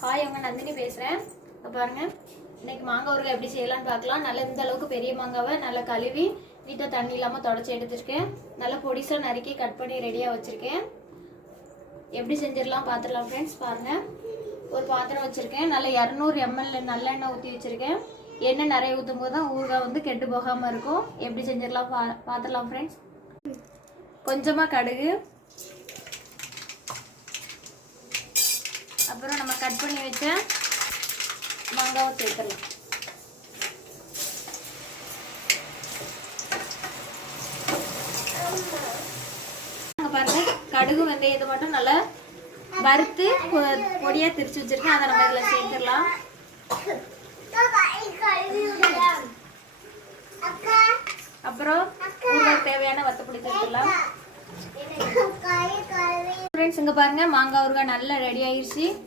Hi, உங்க நந்தினி பேசுகிறேன். இப்போ பாருங்கள், இன்றைக்கி மாங்காய் ஊறுகாய் எப்படி செய்யலான்னு பார்க்கலாம். நல்லா இந்த அளவுக்கு பெரிய மாங்காவை நல்லா கழுவி நீட்டாக தண்ணி இல்லாமல் தொடச்சி எடுத்துருக்கேன். நல்லா பொடிசாக நறுக்கி கட் பண்ணி ரெடியாக வச்சுருக்கேன். எப்படி செஞ்சிடலாம் பார்த்துடலாம் ஃப்ரெண்ட்ஸ். பாருங்கள், ஒரு பாத்திரம் வச்சுருக்கேன். நல்லா 200 ml நல்லெண்ணெய் ஊற்றி வச்சுருக்கேன். எண்ணெய் நிறைய ஊற்றும் போது தான் ஊறுகாய் வந்து கெட்டு போகாமல் இருக்கும். எப்படி செஞ்சிடலாம் பார்த்துடலாம் ஃப்ரெண்ட்ஸ். கொஞ்சமாக கடுகு, அப்புறம் நம்ம கட் பண்ணி வச்ச மாங்காவை சேர்த்துடலாம். பாருங்க, கடுகு வெந்தயத்தை மட்டும் நல்லா வறுத்து பொடியா திரிச்சு வச்சிருக்கேன். அதை நம்ம இதில் சேர்த்துடலாம். அப்புறம் ஊறுகாய் தேவையான வத்தப்பொடி சேர்த்துடலாம். ஃப்ரெண்ட்ஸ், இங்க பாருங்க, மாங்காய் ஊறுகாய் நல்லா ரெடி ஆயிடுச்சு.